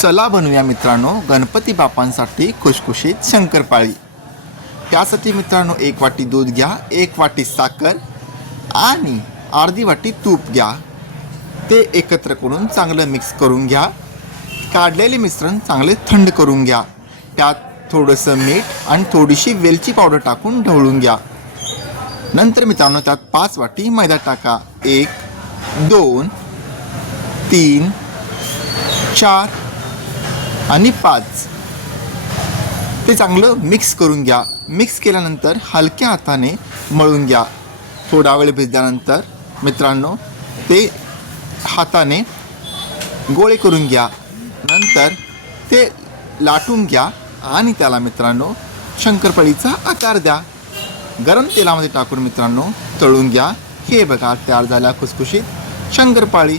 चला बनवूया मित्रांनो गणपती बापांसाठी खुशखुशीत शंकरपाळी. त्यासाठी मित्रांनो एक वाटी दूध घ्या एक वाटी साखर आणि अर्धी वाटी तूप घ्या. ते एकत्र करून चांगलं मिक्स करून घ्या. काढलेले मिश्रण चांगले थंड करून घ्या. त्यात थोडंसं मीठ आणि थोडीशी वेलची पावडर टाकून ढवळून घ्या. नंतर मित्रांनो त्यात पाच वाटी मैदा टाका. एक दोन तीन चार आणि पाच. ते चांगलं मिक्स करून घ्या. मिक्स केल्यानंतर हलक्या हाताने मळून घ्या. थोडा वेळ भिजल्यानंतर मित्रांनो ते हाताने गोळे करून घ्या. नंतर ते लाटून घ्या आणि त्याला मित्रांनो शंकरपाळीचा आकार द्या. गरम तेलामध्ये टाकून मित्रांनो तळून घ्या. हे बघा तयार झाल्या खुसखुशीत. शंकरपाळी